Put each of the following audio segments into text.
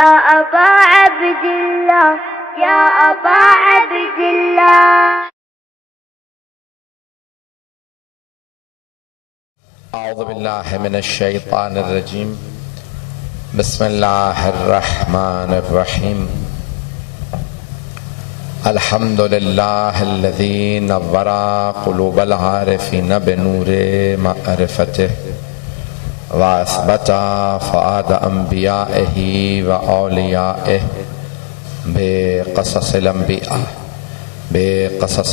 يا أبا عبد الله يا أبا عبد الله. أعوذ بالله من الشيطان الرجيم. بسم الله الرحمن الرحيم. الحمد لله الذي نور قلوب العارفين بنور معرفته وأثبت فؤاد أنبيائه وأوليائه بقصص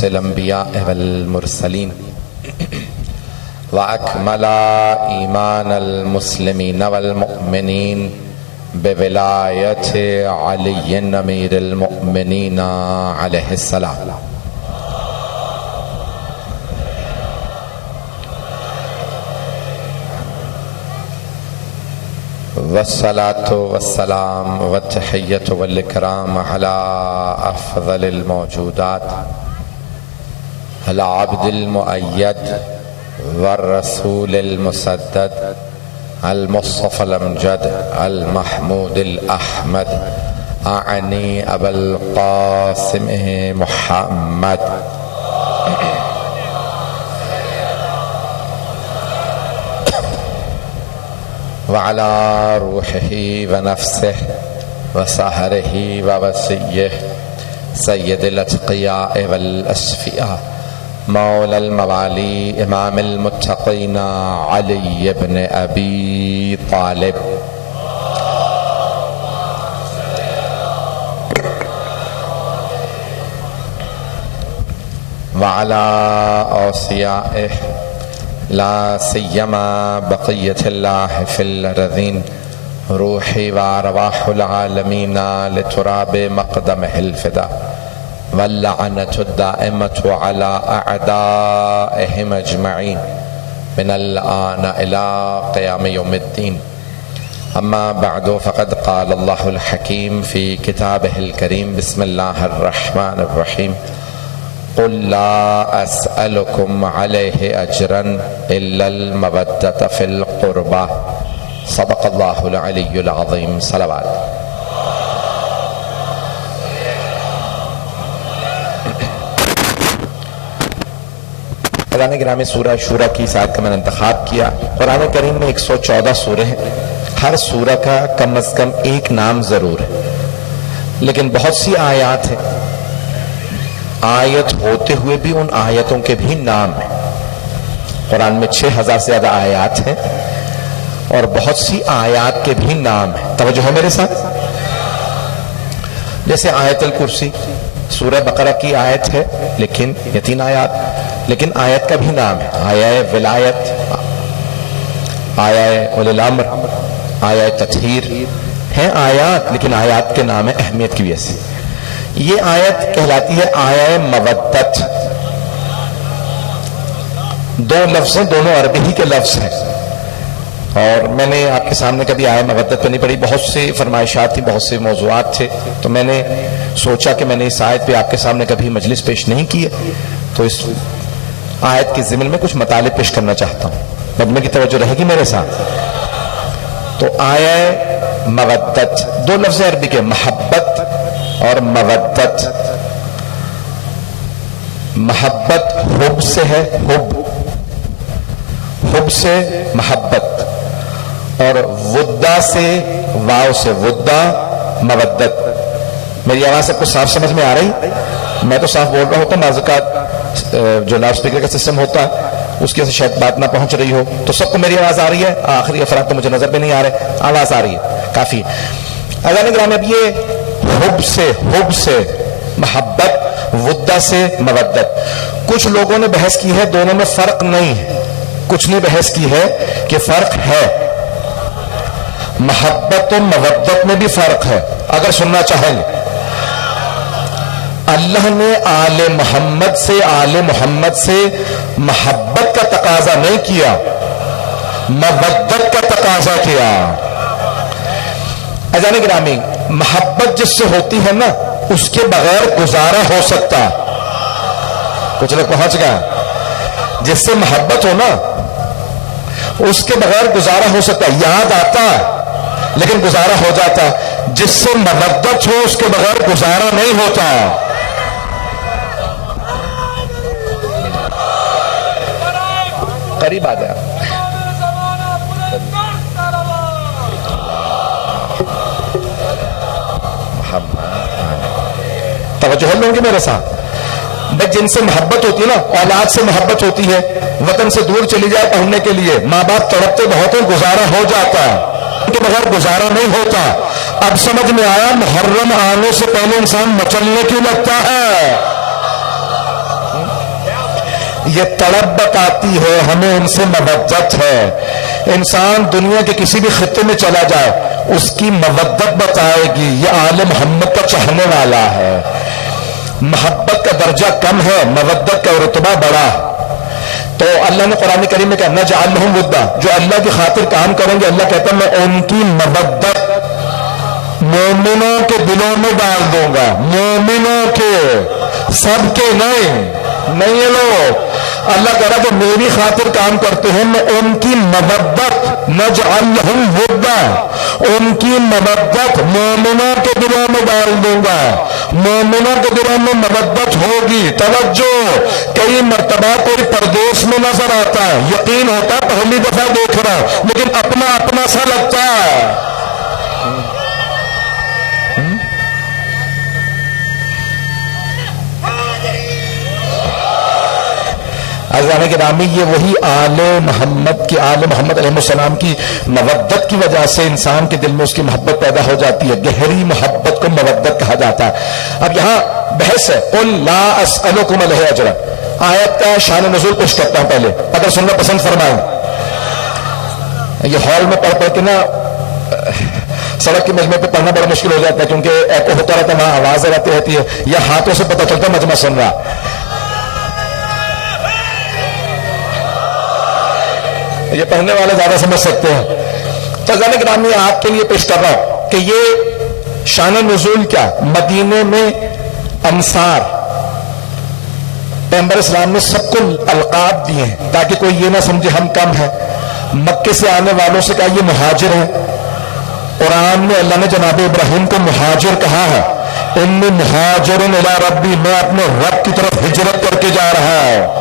الأنبياء والمرسلين، وأكمل إيمان المسلمين والمؤمنين بولاية علي أمير المؤمنين عليه السلام. والصلاة والسلام والتحية والإكرام على أفضل الموجودات، العبد المؤيد والرسول المسدد، المصطفى الأمجد المحمود الأحمد، أعني أبا القاسم محمد. وعلى روحه ونفسه وسهره ووسيه سيد الأتقياء والأصفياء، مولى الموالي، إمام المتقين، علي بن أبي طالب. وعلى أوصيائه لا سيما بقية الله في الأرضين، روحي وأرواح العالمين لتراب مقدمه الفداء، واللعنة الدائمة على أعدائهم أجمعين من الآن إلى قيام يوم الدين. أما بعد، فقد قال الله الحكيم في كتابه الكريم: بسم الله الرحمن الرحيم. قل لا أسألكم عليه أجرا إلا المودة في القربى. صدق الله العلي العظيم. صلوات. قرآن گرامی سورہ شورى کی ساتھ کا میں نے انتخاب کیا. قرآن کریم میں 114 سورے ہیں. ہر سورہ کا کم از کم ایک نام ضرور ہے، لیکن بہت سی آیات ہیں، آیت ہوتے ہوئے بھی ان آیتوں کے بھی نام ہیں. قرآن میں 6000 سے زیادہ آیات ہیں اور بہت سی آیات کے بھی نام ہیں. توجہ ہے میرے ساتھ؟ جیسے آیت الکرسی سورہ بقرہ کی آیت ہے، لیکن یہ 3 آیات، لیکن آیت کا بھی نام ہے. آیہ ولایت، آیہ اولی الامر، آیہ تطہیر ہیں آیات، لیکن آیات کے نام ہے اہمیت کی وجہ سے. یہ آیت کہلاتی ہے آیہ مودت. 2 لفظ ہیں، دونوں عربی ہی کے لفظ ہیں، اور میں نے آپ کے سامنے کبھی آیہ مودت پہ نہیں پڑھی. بہت سے فرمائشات تھی، بہت سے موضوعات تھے، تو میں نے سوچا کہ میں نے اس آیت پہ آپ کے سامنے کبھی مجلس پیش نہیں کی ہے، تو اس آیت کے ضمن میں کچھ مطالب پیش کرنا چاہتا ہوں. مجمع کی توجہ رہے گی میرے ساتھ؟ تو آیہ مودت 2 لفظ عربی کے، محبت اور مودت. محبت حب سے ہے، حب سے محبت، اور ودا سے، واو سے ودا، مودت. میری آواز سب کو صاف سمجھ میں آ رہی؟ میں تو صاف بول رہا ہوتا ہوں، بعض اوقات جو لاؤڈ اسپیکر کا سسٹم ہوتا ہے اس کی وجہ سے شاید بات نہ پہنچ رہی ہو. تو سب کو میری آواز آ رہی ہے؟ آخری افراد تو مجھے نظر بھی نہیں آ رہے، آواز آ رہی ہے، کافی. اذان گرامی، اب یہ حب سے محبت، ودا سے مودت. کچھ لوگوں نے بحث کی ہے دونوں میں فرق نہیں ہے، کچھ نے بحث کی ہے کہ فرق ہے. محبت و مودت میں بھی فرق ہے. اگر سننا چاہیں گے، اللہ نے آل محمد سے محبت کا تقاضا نہیں کیا، مودت کا تقاضا کیا. اذان گرامی، محبت جس سے ہوتی ہے نا، اس کے بغیر گزارا ہو سکتا. کچھ لوگ پہنچ گئے. جس سے محبت ہو نا، اس کے بغیر گزارا ہو سکتا. یاد آتا لیکن گزارا ہو جاتا. جس سے مودت ہو اس کے بغیر گزارا نہیں ہوتا. قریب آ گیا. توجہ ہے لوگوں کی میرے ساتھ. بھائی جن سے محبت ہوتی ہے نا، اولاد سے محبت ہوتی ہے، وطن سے دور چلی جائے پڑھنے کے لیے، ماں باپ تڑپتے بہت ہیں، گزارا ہو جاتا ہے، ان کے بغیر گزارا نہیں ہوتا. اب سمجھ میں آیا محرم آنے سے پہلے انسان مچلنے کیوں لگتا ہے. یہ تڑپ بتاتی ہے ہمیں ان سے مودت ہے. انسان دنیا کے کسی بھی خطے میں چلا جائے اس کی مودت بتائے گی یہ آل محمد کا چاہنے والا ہے. محبت کا درجہ کم ہے، مودت کا رتبہ بڑا. تو اللہ نے قرآن کریم میں کہا نجعل لہم ودا، جو اللہ کی خاطر کام کریں گے اللہ کہتا ہے میں ان کی مودت مومنوں کے دلوں میں ڈال دوں گا. مومنوں کے، سب کے نہیں یہ لوگ. اللہ کہہ رہا کہ میری خاطر کام کرتے ہیں میں ان کی مودت نجعل لہم ودا، ان کی مودت مومنوں کے دلوں میں ڈال دوں گا. مومنوں کے دلوں میں مودت ہوگی. توجہ، کئی مرتبہ کوئی پردیس میں نظر آتا ہے، یقین ہوتا ہے پہلی دفعہ دیکھ رہا لیکن اپنا اپنا سا لگتا ہے. عزیزان گرامی، یہ وہی آل محمد کی، آل محمد علیہ السلام کی مودت کی وجہ سے انسان کے دل میں اس کی محبت پیدا ہو جاتی ہے. گہری محبت کو مودت کہا جاتا ہے. اب یہاں بحث ہے قل لا اسألکم علیہ اجرا. آیت کا شان نزول پیش کرتا ہوں پہلے، اگر سننا پسند فرمائیں. یہ ہال میں پڑھ پڑھ کے نا سڑک کے مجمع پہ پڑھنا بڑا مشکل ہو جاتا ہے کیونکہ ایکو ہوتا رہتا ہے، وہاں آوازیں آتی رہتی ہے، یا ہاتھوں سے پتہ چلتا ہے مجمع سن رہا. یہ پڑھنے والے زیادہ سمجھ سکتے ہیں. تو عزیزان گرامی آپ کے لیے پیش کر رہا ہوں کہ یہ شان نزول کیا، مدینے میں انصار پیغمبر اسلام نے سب کو القاب دیے ہیں تاکہ کوئی یہ نہ سمجھے ہم کم ہیں. مکے سے آنے والوں سے کہا یہ مہاجر ہیں. قرآن میں اللہ نے جناب ابراہیم کو مہاجر کہا ہے. انی مہاجر الی ربی، میں اپنے رب کی طرف ہجرت کر کے جا رہا ہوں.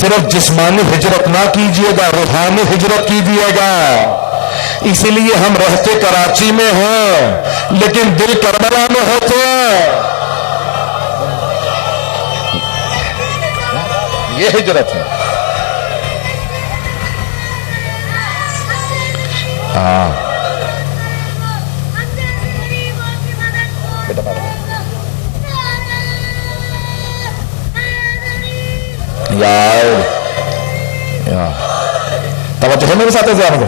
صرف جسمانی ہجرت نہ کیجیے گا، روحانی ہجرت کیجیے گا. اسی لیے ہم رہتے کراچی میں ہیں لیکن دل کربلا میں ہوتے ہیں. یہ ہجرت ہے. ہاں توجہ ہے میرے ساتھ ذہن.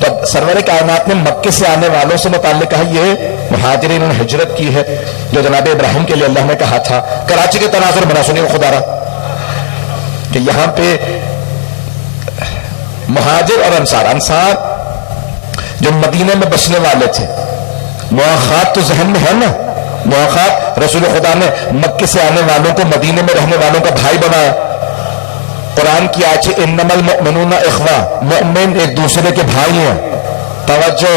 تو سرور کائنات نے مکے سے آنے والوں سے متعلق کہا یہ مہاجرین نے ہجرت کی ہے جو جناب ابراہیم کے لیے اللہ نے کہا تھا. کراچی کے تناظر بنا سنیے خدا را کہ یہاں پہ مہاجر اور انصار جو مدینے میں بسنے والے تھے، مواخات تو ذہن میں ہے نا. مواخات رسول خدا نے مکے سے آنے والوں کو مدینے میں رہنے والوں کا بھائی بنایا. قرآن کی آیت ہے انما المؤمنون اخوہ، مومن ایک دوسرے کے بھائی ہیں. توجہ،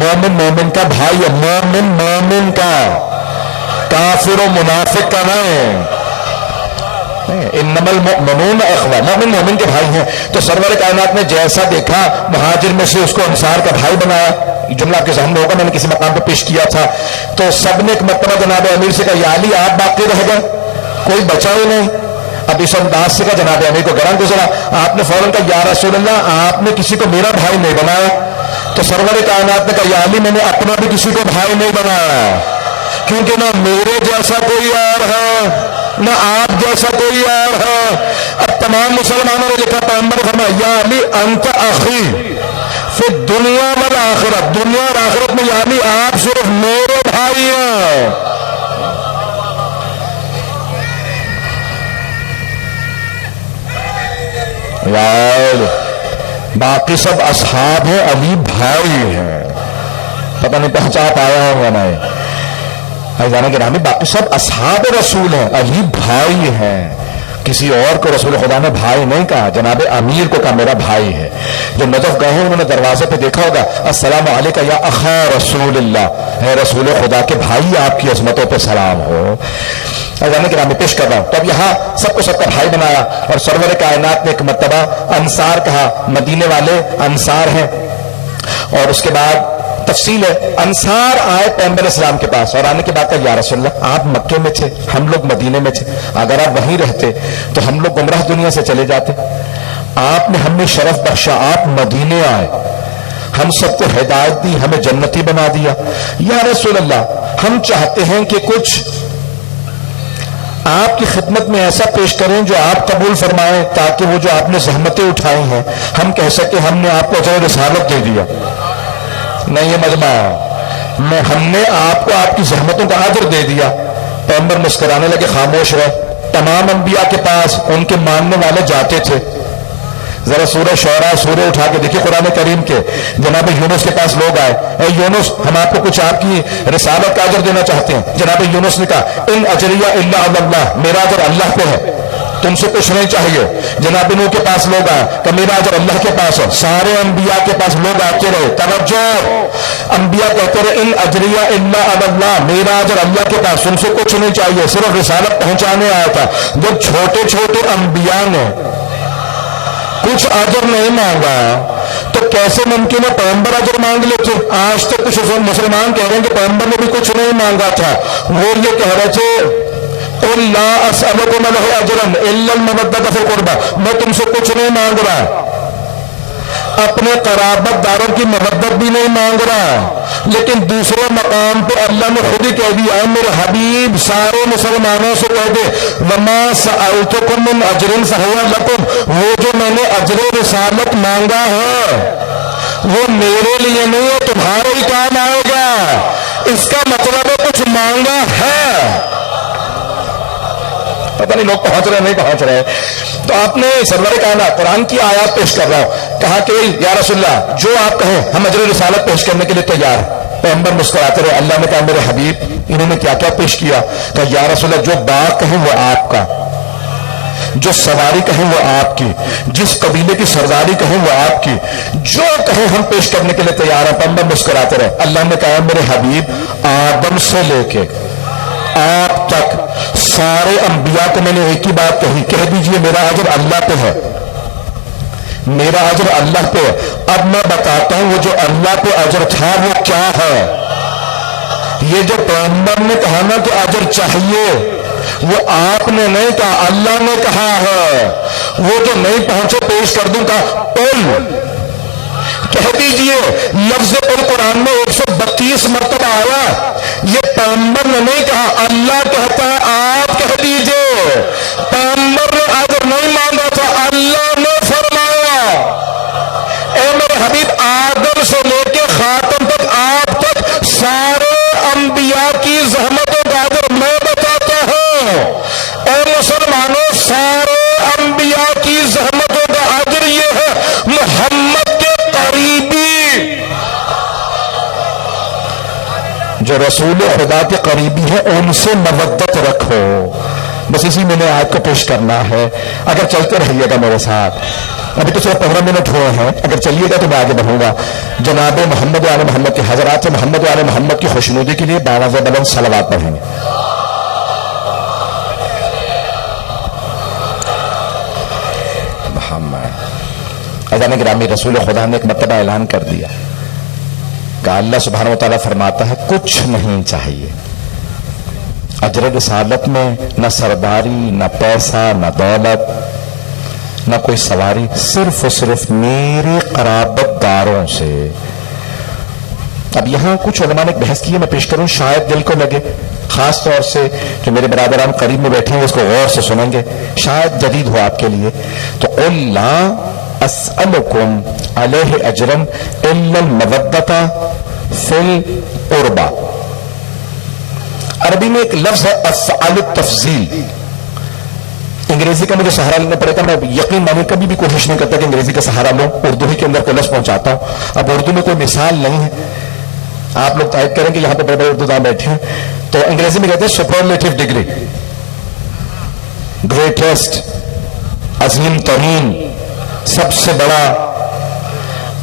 مومن مومن کا بھائی ہے، مومن مومن کا، کافر و منافق کا نہیں. انما المؤمنون اخوہ، مومن مومن کے بھائی ہیں. تو سرور کائنات نے جیسا دیکھا مہاجر میں سے اس کو انصار کا بھائی بنایا. جملہ آپ کے ذہن میں ہوگا، میں نے کسی مقام پہ پیش کیا تھا. تو سب نے ایک مرتبہ جناب امیر سے کہا یا علی آپ باقی رہ گئے، کوئی بچا ہی نہیں. اب اس انداز سے کہا جناب امیر کو گرم گزرا. آپ نے فوراً کہا یا رسول اللہ آپ نے کسی کو میرا بھائی نہیں بنایا. تو سرور کائنات نے کہا یا علی میں نے اپنا بھی کسی کو بھائی نہیں بنایا، کیونکہ نہ میرے جیسا کوئی اور ہے نہ آپ جیسا کوئی اور ہے. اب تمام مسلمانوں نے لکھا پیغمبر فرمایا یا علی انت اخی فی دنیا والآخرت، دنیا اور آخرت میں یا علی آپ صرف میرے بھائی ہیں. یار باقی سب اصحاب ہیں، علی بھائی ہیں. پتہ نہیں پہنچا پایا ہوگا میں. باقی سب اصحاب رسول ہیں، علی بھائی ہیں. کسی اور کو رسول خدا نے بھائی نہیں کہا، جناب امیر کو کہا میرا بھائی ہے. جو نجف گئے ہیں انہوں نے دروازے پہ دیکھا ہوگا السلام علیکم یا اخا رسول اللہ، اے رسول خدا کے بھائی آپ کی عظمتوں پہ سلام ہو. اذان کے نام پیش کر رہا ہوں. تو اب یہاں سب کو سب کا بھائی بنایا اور سرور کائنات نے ایک مرتبہ انصار کہا، مدینے والے انصار ہیں. اور اس کے بعد تفصیل ہے، انصار آئے پیغمبر اسلام کے پاس اور آنے کے بعد کہا یا رسول اللہ آپ مکے میں تھے، ہم لوگ مدینے میں تھے، اگر آپ وہیں رہتے تو ہم لوگ گمراہ دنیا سے چلے جاتے. آپ نے ہمیں شرف بخشا، آپ مدینے آئے، ہم سب کو ہدایت دی، ہمیں جنتی بنا دیا. یا رسول اللہ ہم چاہتے ہیں کہ کچھ آپ کی خدمت میں ایسا پیش کریں جو آپ قبول فرمائیں، تاکہ وہ جو آپ نے زحمتیں اٹھائی ہیں ہم کہہ سکیں ہم نے آپ کو اجر رسالت دے دیا. نہیں یہ مجمع ہم نے آپ کو آپ کی زحمتوں کا اجر دے دیا. پیغمبر مسکرانے لگے، خاموش رہے. تمام انبیاء کے پاس ان کے ماننے والے جاتے تھے. ذرا سورہ شعراء سورہ اٹھا کے دیکھیے قرآن کریم کے. جناب یونس کے پاس لوگ آئے، اے یونس ہم آپ کو کچھ آپ کی رسالت کا اجر دینا چاہتے ہیں. جناب یونس نے کہا ان اجریہ الا علی اللہ، میرا اجر اللہ پہ ہے، تم سے کچھ نہیں چاہیے. جناب نوح کے پاس لوگ آئے کہ میرا اجر اللہ کے پاس ہے. سارے انبیاء کے پاس لوگ آتے رہے. توجہ، انبیاء کہتے رہے ان اجریہ الا علی اللہ، میرا اجر اللہ کے پاس، تم سے کچھ نہیں چاہیے، صرف رسالت پہنچانے آیا تھا. جب چھوٹے چھوٹے انبیاء نے کچھ اجر نہیں مانگا تو کیسے ممکن ہے پیغمبر اجر مانگ لیتے؟ آج تک کچھ مسلمان کہہ رہے ہیں کہ پیغمبر نے بھی کچھ نہیں مانگا تھا. وہ یہ کہہ رہے تھے قل لا اسألکم علیہ اجرا الا المودۃ فی القربى، میں تم سے کچھ نہیں مانگ رہا، اپنے قرابت داروں کی مودت بھی نہیں مانگ رہا. لیکن دوسرے مقام پہ اللہ نے خود ہی کہہ دیا اے میرے حبیب سارے مسلمانوں سے کہہ دے وما سألتکم من اجر فہو لکم، وہ جو میں نے اجر رسالت مانگا ہے وہ میرے لیے نہیں ہے، تمہارے ہی کام آئے گا. اس کا مطلب ہے کچھ مانگا ہے. پتہ نہیں لوگ پہنچ رہے نہیں پہنچ رہے. تو آپ نے سرور کائنات قرآن کی آیات پیش کر رہا ہوں، کہا کہ یا رسول اللہ جو آپ کہیں ہم اجر رسالت پیش کرنے کے لیے تیار ہیں. پیغمبر مسکراتے رہے. اللہ نے کہا میرے حبیب انہوں نے کیا کیا پیش کیا؟ کہ یا رسول اللہ جو باغ کہیں وہ آپ کا، جو سواری کہیں وہ آپ کی، جس قبیلے کی سرداری کہیں وہ آپ کی، جو کہیں ہم پیش کرنے کے لیے تیار ہیں. پیغمبر مسکراتے رہے. اللہ نے کہا میرے حبیب آدم سے لے کے آپ تک سارے انبیاء کو میں نے ایک ہی بات کہی، کہہ دیجئے میرا اجر اللہ پہ ہے، میرا اجر اللہ پہ ہے. اب میں بتاتا ہوں وہ جو اللہ پہ اجر تھا وہ کیا ہے. یہ جو پیغمبر نے کہا نا کہ اجر چاہیے، وہ آپ نے نہیں کہا، اللہ نے کہا ہے. وہ جو نہیں پہنچے پیش کر دوں کا قل، کہہ دیجئے. لفظ قل قرآن میں 132 مرتبہ آیا. یہ پیغمبر نے نہیں کہا، اللہ کہتا ہے آپ کہہ دیجئے. پیغمبر نے اجر نہیں مانگا تھا، اللہ نے فرمایا اے میرے حبیب آدم سے لے کے خاتم تک آپ تک سارے انبیاء کی زحمتوں کا اجر میں بتاتا ہوں. اے مسلمانوں سارے انبیاء کی زحمتوں کا اجر یہ ہے محمد کے قریبی، جو رسول خدا کے قریبی ہیں ان سے مودت رکھو. بس اسی میں نے آیت کو پیش کرنا ہے. اگر چلتے رہیے گا میرے ساتھ، ابھی تو صرف 15 منٹ ہوئے ہیں، اگر چلیے گا تو میں آگے بڑھوں گا. جناب محمد و آل محمد کے حضرات سے محمد و آل محمد کی خوشنودی کے لیے باواز بلند صلوات پڑھیں گے. اذان گرامی رسول خدا نے ایک مرتبہ اعلان کر دیا کہ اللہ سبحانہ و تعالیٰ فرماتا ہے کچھ نہیں چاہیے. اجر رسالت میں نہ سرداری، نہ پیسہ، نہ دولت، نہ کوئی سواری، صرف و صرف میرے قرابت داروں سے. اب یہاں کچھ علماء نے ایک بحث کی ہے، میں پیش کروں، شاید دل کو لگے، خاص طور سے جو میرے برادران قریب میں بیٹھے ہیں اس کو غور سے سنیں گے، شاید جدید ہو آپ کے لیے. تو قل لا اسألکم علیہ اجرا الا المودۃ فی القربى. عربی میں ایک لفظ ہے افعال التفضیل. انگریزی کا مجھے سہارا لینا پڑے گا، میں یقین مانے کبھی بھی کوشش نہیں کرتا کہ انگریزی کا سہارا لوں، اردو ہی کے اندر کوئی لفظ پہنچاتا ہوں. اب اردو میں کوئی مثال نہیں ہے، آپ لوگ ٹائپ کریں کہ یہاں پہ بڑے بڑے اردو داں بیٹھے ہیں، تو انگریزی میں کہتے ہیں سپرلیٹو ڈگری، گریٹسٹ، عظیم ترین سب سے بڑا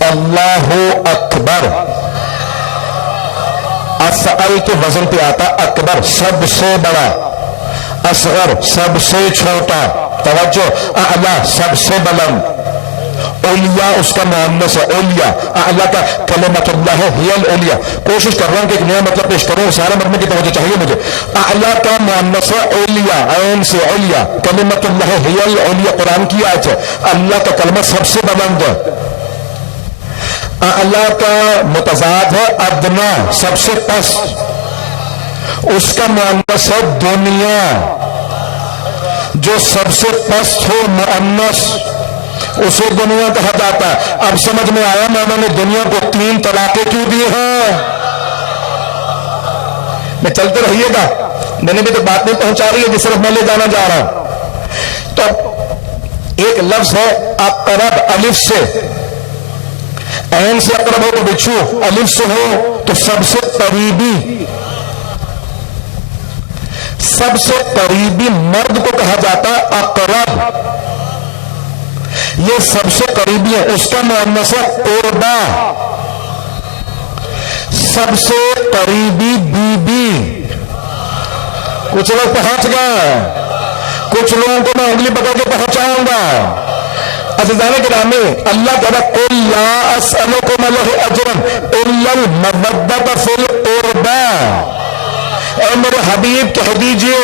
اللہ اکبر، افعل کے وزن پہ آتا اکبر سب سے بڑا، اصغر سب سے چھوٹا، توجہ، اعلی سب سے بلند، اولیاء اس کا مؤنث ہے، اولیاء، اعلی کا کلمۃ اللہ ہے، ہی الاولیاء۔ کوشش کر رہا ہوں کہ ایک نیا مطلب پیش کروں، سارا مطلب کی توجہ چاہیے مجھے۔ اعلی کا مؤنث ہے اولیاء، عین سے اولیاء، کلمۃ اللہ ہے، ہی الاولیاء، قرآن کی آیت ہے، اللہ کا کلمہ سب سے بلند ہے۔ اعلی کا متضاد ہے ادنا، سب سے پست، اس کا مؤنث ہے دنیا، جو سب سے پست ہو مؤنث اسے دنیا کہا جاتا ہے۔ اب سمجھ میں آیا میں نے دنیا کو 3 طلاقیں کیوں دی ہیں؟ میں چلتے رہیے گا، میں نے بھی تو بات نہیں پہنچا رہی ہے جس طرف میں لے جانا جا رہا ہوں۔ تو ایک لفظ ہے اقرب، الف سے، عین سے اقرب ہو تو بچھو، الف سے ہو تو سب سے قریبی، سب سے قریبی مرد کو کہا جاتا ہے اقرب، یہ سب سے قریبی ہے، اس کا مؤنث ہے قربا، سب سے قریبی بی بی۔ کچھ لوگ پہنچ گئے، کچھ لوگوں کو میں انگلی پکڑ کے پہنچاؤں گا۔ عزیزان گرامی، اللہ تعالیٰ قل لا اسألکم علیہ اجرا الا المودۃ فی القربى، اے میرے حبیب کہہ دیجئے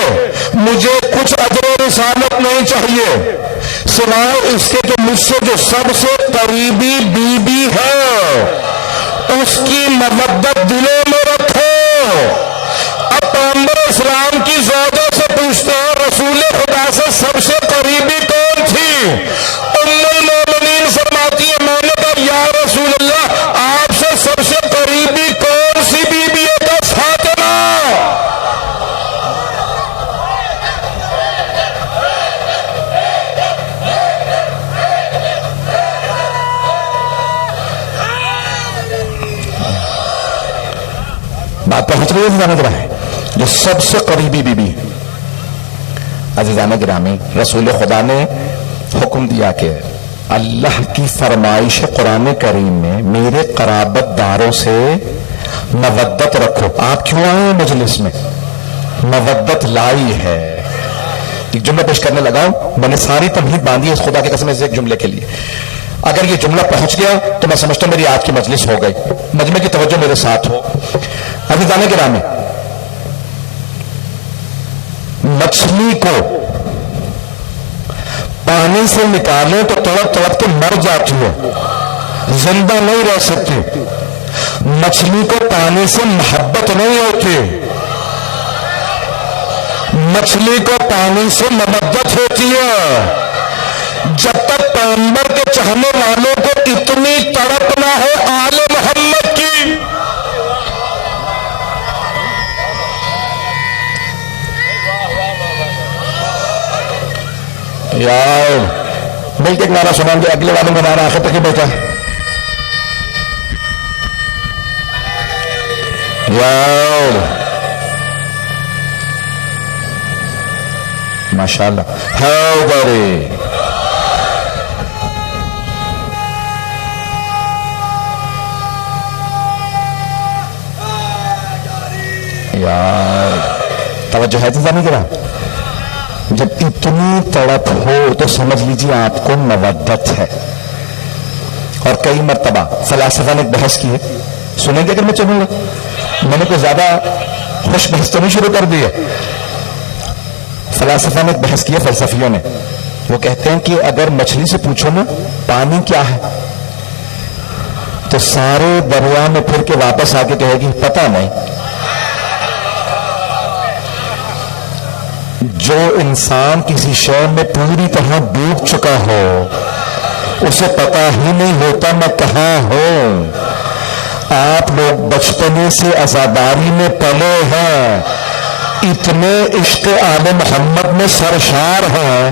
مجھے کچھ اجر و رسالت نہیں چاہیے سوائے اس کے کہ مجھ سے جو سب سے قریبی بی بی ہے اس کی مودت دلوں میں رکھو۔ اب پیغمبر اسلام کی زوجہ سے پوچھتے ہیں رسول خدا سے سب سے قریبی کون تھی؟ ام المومنین فرماتی ہے میں نے کہا یا رسول اللہ آپ سے سب سے قریبی کون سی بی بی ہے؟ تو فاطمہ۔ بات پہنچ رہی ہے عزیزان گرامی، جو سب سے قریبی بی بی۔ عزیزان گرامی، رسول خدا نے حکم دیا کہ اللہ کی فرمائش قرآن کریم میں میرے قرابت داروں سے مودت رکھو۔ آپ کیوں آئے ہیں مجلس میں؟ مودت لائی ہے۔ ایک جملہ پیش کرنے لگا ہوں، میں نے ساری تمہید باندھی ہے اس خدا کے قسم اس ایک جملے کے لیے۔ اگر یہ جملہ پہنچ گیا تو میں سمجھتا ہوں میری آج کی مجلس ہو گئی۔ مجمع کی توجہ میرے ساتھ ہو۔ عزیزان گرامی، مچھلی کو پانی سے نکالیں تو تڑپ تڑپ کے مر جاتی ہے، زندہ نہیں رہ سکتی۔ مچھلی کو پانی سے محبت نہیں ہوتی، مچھلی کو پانی سے مودت ہوتی ہے۔ جب تک پیغمبر کے چاہنے والوں کو اتنی تڑپ نہ ہو آل محمد کی، یار مل کے ایک نعرہ سنائیں گے، اگلے والوں کا نعرہ آخر تک ہی بیٹھا یار، ماشاءاللہ ہاؤ گارے یار، توجہ ہے تو نہیں کرا۔ جب اتنی تڑپ ہو تو سمجھ لیجیے آپ کو مودت ہے۔ اور کئی مرتبہ فلاسفہ نے ایک بحث کی ہے، سنیں گے اگر میں چلوں گا، میں نے کوئی زیادہ خوش بحث تو نہیں شروع کر دی ہے۔ فلاسفہ نے ایک بحث کی ہے، فلسفیوں نے، وہ کہتے ہیں کہ اگر مچھلی سے پوچھو نا پانی کیا ہے تو سارے دریا میں پھر کے واپس آ کے کہے گی پتہ نہیں۔ جو انسان کسی شے میں پوری طرح ڈوب چکا ہو اسے پتا ہی نہیں ہوتا میں کہاں ہوں۔ آپ لوگ بچپنے سے عزاداری میں پلے ہیں، اتنے عشق آل محمد میں سرشار ہیں،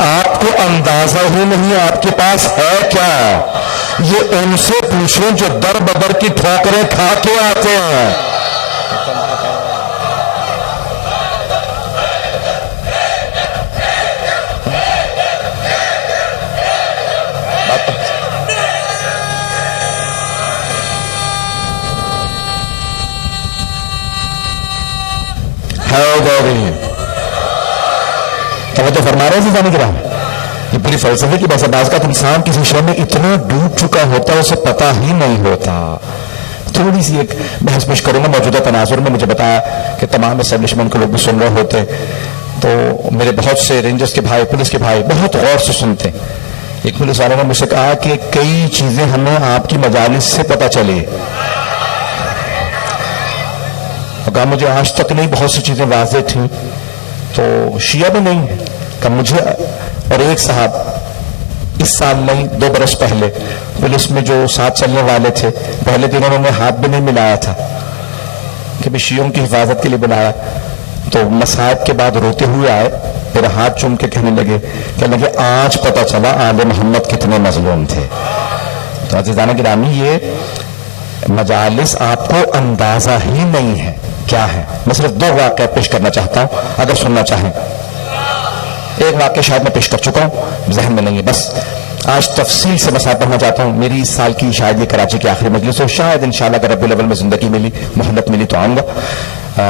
آپ کو اندازہ ہی نہیں آپ کے پاس ہے کیا۔ یہ ان سے پوچھیں جو در بدر کی ٹھوکریں کھا کے آتے ہیں۔ حیدری. توجہ فرما رہے ہیں زیادہ کرام. یہ پوری فلسفے کی بات. بعض کا انسان کسی شے میں اتنا ڈوب چکا ہوتا ہے اسے پتہ ہی نہیں ہوتا. تھوڑی سی ایک بحث پیش کروں گا. موجودہ تناظر میں مجھے بتایا کہ تمام اسٹیبلشمنٹ کے لوگ بھی سن رہے ہوتے, تو میرے بہت سے رینجرز کے بھائی, پولیس کے بھائی بہت غور سے سنتے. ایک پولیس والوں نے مجھ سے کہا کہ کئی چیزیں ہمیں آپ کی مجالس سے پتہ چلی, اور کہا مجھے آج تک نہیں بہت سی چیزیں واضح تھیں, تو شیعہ بھی نہیں. کہ مجھے اور ایک صاحب اس سال نہیں 2 برس پہلے پولیس میں جو ساتھ چلنے والے تھے, پہلے دن انہوں نے ہاتھ بھی نہیں ملایا تھا کہ بھی شیعوں کی حفاظت کے لیے بلایا, تو مسائب کے بعد روتے ہوئے آئے, پھر ہاتھ چوم کے کہنے لگے آج پتہ چلا آل محمد کتنے مظلوم تھے. تو عزیزان گرامی, یہ مجالس آپ کو اندازہ ہی نہیں ہے کیا ہے. میں صرف 2 واقعہ پیش کرنا چاہتا ہوں اگر سننا چاہیں. ایک واقعہ شاید میں پیش کر چکا ہوں, ذہن میں نہیں ہے. بس آج تفصیل سے مسائل پڑھنا چاہتا ہوں. میری اس سال کی شاید یہ کراچی کی آخری مجلس ہو, شاید انشاءاللہ اگر ربیع الاول میں زندگی ملی, مہلت ملی تو آؤں گا,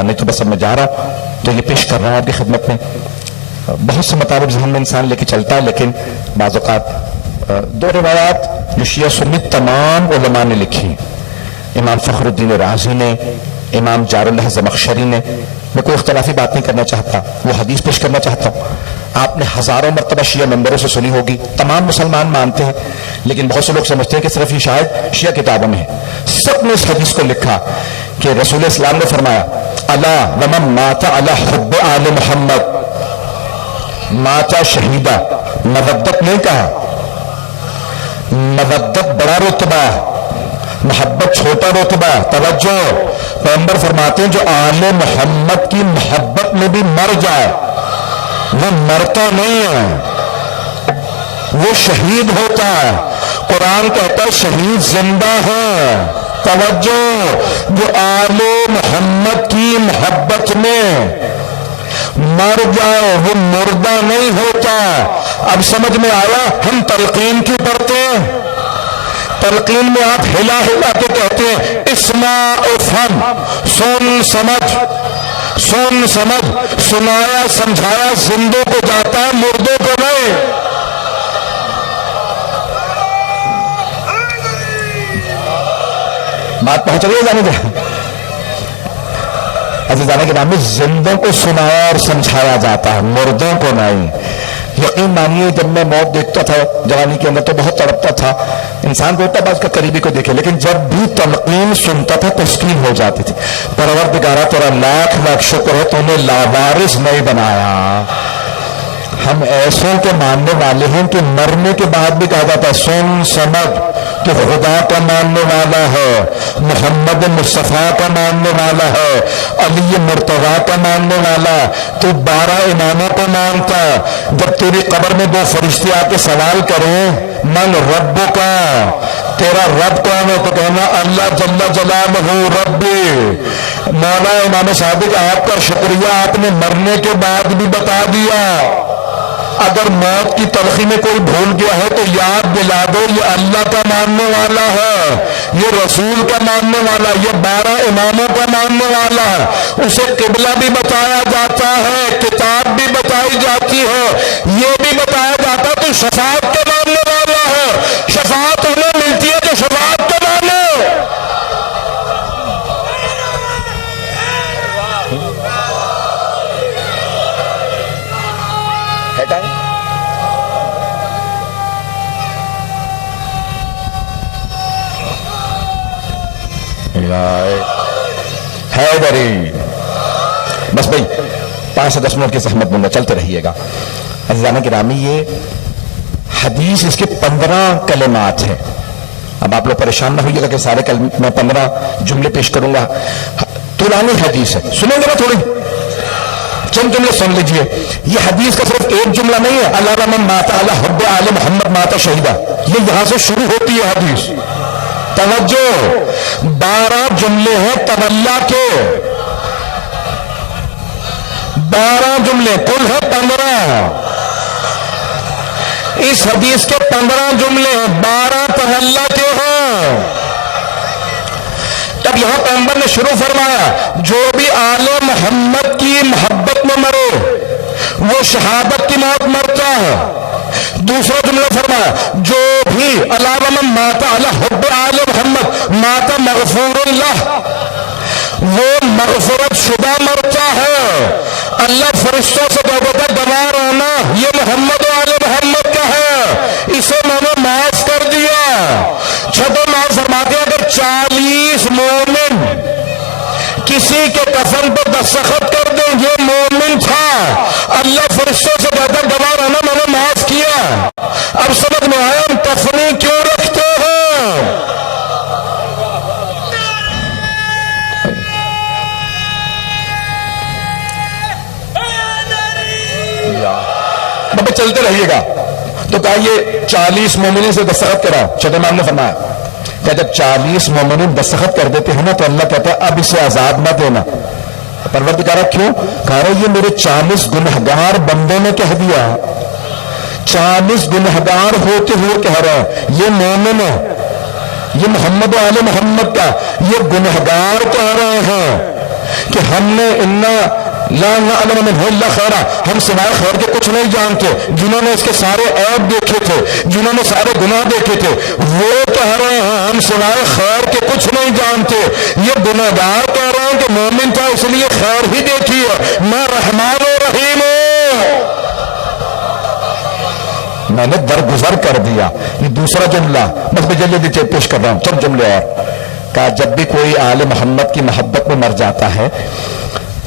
نہیں تو بس اب میں جا رہا ہوں. تو یہ پیش کر رہا ہوں آپ کی خدمت میں. بہت سے مطابق ذہن میں انسان لے کے چلتا ہے, لیکن بعض اوقات 2 روایات جو شیعہ سنی تمام علماء نے لکھی, امام فخر الدین رازی نے, امام جار اللہ زمخشری نے. میں کوئی اختلافی بات نہیں کرنا چاہتا, وہ حدیث پیش کرنا چاہتا ہوں. آپ نے ہزاروں مرتبہ شیعہ ممبروں سے سنی ہوگی, تمام مسلمان مانتے ہیں, لیکن بہت سے لوگ سمجھتے ہیں کہ صرف یہ شاید شیعہ کتابوں میں ہے. سب نے اس حدیث کو لکھا کہ رسول اسلام نے فرمایا الا ومن مات علی حب آل محمد ماتا شہیدہ. مودت نہیں کہا, مودت بڑا رتبہ, محبت چھوٹا رتبہ. توجہ, پیغمبر فرماتے ہیں جو آل محمد کی محبت میں بھی مر جائے وہ مرتا نہیں ہے, وہ شہید ہوتا ہے. قرآن کہتا ہے شہید زندہ ہے. توجہ, جو آل محمد کی محبت میں مر جائے وہ مردہ نہیں ہوتا. اب سمجھ میں آیا, ہم تلقین کیوں پڑھتے ہیں؟ تلقین میں آپ ہلا ہلا کے کہتے ہیں اسمع افہم, سن سمجھ, سن سمجھ. سنایا سمجھایا زندوں کو جاتا ہے, مردوں کو نہیں. بات پہنچ رہی ہے جانے دے عزیزانہ کے نام میں, زندوں کو سنایا اور سمجھایا جاتا ہے, مردوں کو نہیں. یقین مانیے جب میں موت دیکھتا تھا جوانی کے اندر تو بہت تڑپتا تھا. انسان کو ہوتا ہے بعض کا قریبی کو دیکھے, لیکن جب بھی تلقین سنتا تھا تسکین ہو جاتی تھی. پروردگارہ تیرا لاکھ لاکھ شکر ہے تو نے لاوارث نہیں بنایا. ہم ایسوں کے ماننے والے ہیں کہ مرنے کے بعد بھی کہا جاتا ہے سن سمجھ, تو خدا کا ماننے والا ہے, محمد مصطفیٰ کا ماننے والا ہے, علی مرتضیٰ کا ماننے والا. تو 12 اماموں کو مانتا. جب تیری قبر میں 2 فرشتے آ کے سوال کریں من رب کا, تیرا رب کون ہے, تو کہنا اللہ جل جلالہ ربی. مولا امام صادق آپ کا شکریہ, آپ نے مرنے کے بعد بھی بتا دیا. اگر موت کی تلخی میں کوئی بھول گیا ہے تو یاد دلا دو, یہ اللہ کا ماننے والا ہے, یہ رسول کا ماننے والا, یہ 12 اماموں کا ماننے والا ہے. اسے قبلہ بھی بتایا جاتا ہے, کتاب بھی بتائی جاتی ہے, یہ بھی بتایا جاتا ہے تو شفاعت کا ماننے والا ہے. شفاعت انہیں ملتی ہے تو شفاعت کا مانو. حیدری. بس بھائی 5 سے 10 منٹ کی زحمت دوں گا, چلتے رہیے گا. عزیزانہ گرامی, یہ حدیث اس کے 15 کلمات ہیں. اب آپ لوگ پریشان نہ ہوئیے گا کہ سارے میں 15 جملے پیش کروں گا. طولانی حدیث ہے, سنیں گے نا تھوڑی, چند جملے سن لیجئے. یہ حدیث کا صرف ایک جملہ نہیں ہے اللہ من مات علی حب آل محمد مات شہیدہ, یہ یہاں سے شروع ہوتی ہے حدیث. توجہ, 12 جملے ہیں تولا کے, 12 جملے کل ہے 15. اس حدیث کے 15 جملے ہیں, 12 تولا کے ہیں. تب یہاں پیغمبر نے شروع فرمایا جو بھی آل محمد کی محبت میں مرے وہ شہادت کی موت مرتا ہے. دوسرا جملہ فرمایا جو بھی علاوہ من مات علی حب آل محمد مات مغفور اللہ، وہ مغفرت شدہ مرتا ہے. اللہ فرشتوں سے کہتا ہے گواہ رہنا یہ محمد و آل محمد کا ہے، اسے میں نے معاف کر دیا. چھٹے معاف فرماتے ہیں اگر 40 مومن کسی کے کفن پر دستخط کر دیں یہ مومن تھا، اللہ فرشتوں سے کہتا ہے گواہ رہنا میں نے معاف کیا. اب سمجھ میں آیا ہم تفریح کیوں رکھتے ہیں؟ بابا چلتے رہیے گا. تو کہا یہ 40 مومنین سے دستخط کرا. چھٹے امام نے فرمایا کہ جب 40 مومنین دستخط کر دیتے ہیں نا تو اللہ کہتا ہے اب اسے آزاد مت دینا. پروردگارہ کیوں؟ کہہ رہے یہ میرے 40 گنہگار بندوں نے کہہ دیا، 40 گنہگار ہوتے ہوئے کہہ رہے ہیں یہ مومن ہے، یہ محمد و آل محمد کا یہ گنہگار کہہ رہے ہیں کہ ہم نے لا نعلم منہ الا خیرا، ہم سوائے خیر کے کچھ نہیں جانتے. جنہوں نے اس کے سارے عیب دیکھے تھے، جنہوں نے سارے گناہ دیکھے تھے، وہ کہہ رہے ہیں ہم سوائے خیر کے کچھ نہیں جانتے. یہ گنہگار کہہ رہے ہیں کہ مومن تھا اس لیے خیر ہی دیکھی ہے، میں رحمان و رحیم ہوں، میں نے درگزر کر دیا. یہ دوسرا جملہ بس میں جلدی پیش کر رہا ہوں. چند جملے اور کہا جب بھی کوئی آل محمد کی محبت میں مر جاتا ہے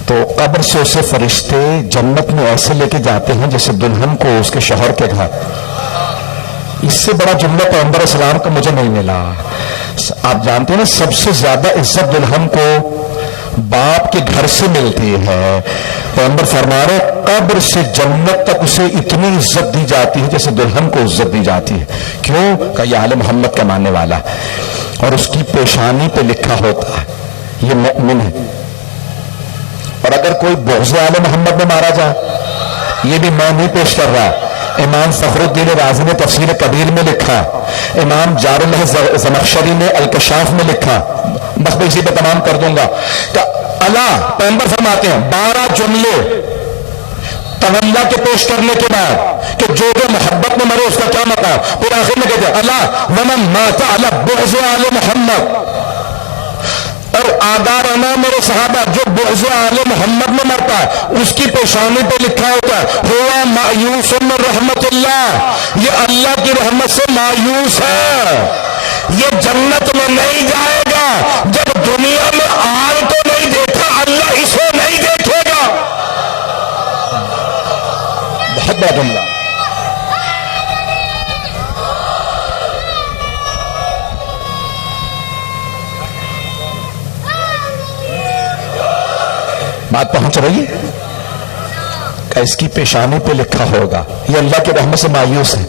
تو قبر سے اسے فرشتے جنت میں ایسے لے کے جاتے ہیں جیسے دلہن کو اس کے شوہر کے گھر. اس سے بڑا جملہ پیغمبر اسلام کا مجھے نہیں ملا. آپ جانتے ہیں نا سب سے زیادہ عزت دلہن کو باپ کے گھر سے ملتی ہے. پیغمبر فرما رہے قبر سے جنت تک اسے اتنی عزت دی جاتی ہے جیسے دلہن کو عزت دی جاتی ہے. کیوں؟ کہ یہ آل محمد کا ماننے والا اور اس کی پیشانی پہ لکھا ہوتا ہے یہ مؤمن ہے. اور اگر کوئی بغض آل محمد میں مارا جائے، یہ بھی میں نہیں پیش کر رہا، امام فخر الدین رازی نے تفسیر کبیر میں لکھا، امام جار اللہ زمخشری نے الکشاف میں لکھا. بس میں اسی پہ تمام کر دوں گا کہ اللہ پیغمبر فرماتے ہیں 12 جملے تولا کے پیش کرنے کے بعد کہ جو محبت میں مرے اس کا کیا مقام. پھر آخر میں کہتے ہیں اللہ ومن مات علی بغض آل محمد، اور آدارانہ میرے صحابہ جو بغض آل محمد میں مرتا ہے اس کی پیشانی پہ لکھا ہوتا ہے ہوا مایوس من رحمت اللہ، یہ اللہ کی رحمت سے مایوس ہے، یہ جنت میں نہیں جائے گا. جب دنیا میں آل تو نہیں دیکھا اللہ اسے نہیں دیکھے گا. بہت بڑا جملہ. بات پہنچ رہی ہے کہ اس کی پیشانی پہ لکھا ہوگا یہ اللہ کی رحمت سے مایوس ہے.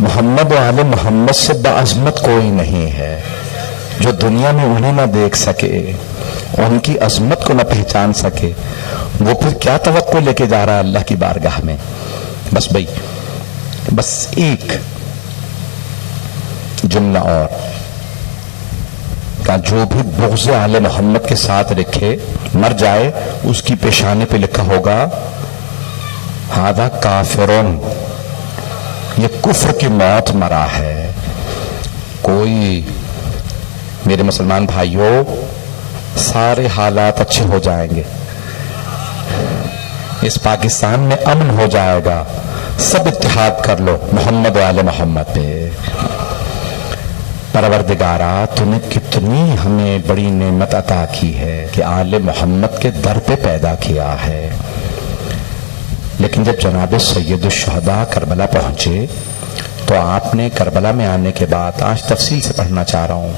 محمد و آل محمد سے باعظمت کوئی نہیں ہے جو دنیا میں انہیں نہ دیکھ سکے، ان کی عظمت کو نہ پہچان سکے، وہ پھر کیا توقع لے کے جا رہا ہے اللہ کی بارگاہ میں. بس بھائی بس ایک جملہ اور کہ جو بھی بغض آل محمد کے ساتھ لکھے مر جائے اس کی پیشانی پہ لکھا ہوگا ہذا کافرون، یہ کفر کی موت مرا ہے. کوئی میرے مسلمان بھائیوں سارے حالات اچھے ہو جائیں گے، اس پاکستان میں امن ہو جائے گا، سب اتحاد کر لو محمد و آل محمد پہ. پروردگارہ تو نے کتنی ہمیں بڑی نعمت عطا کی ہے کہ آل محمد کے در پہ پیدا کیا ہے. لیکن جب جناب سید الشہداء کربلا پہنچے تو آپ نے کربلا میں آنے کے بعد آج تفصیل سے پڑھنا چاہ رہا ہوں،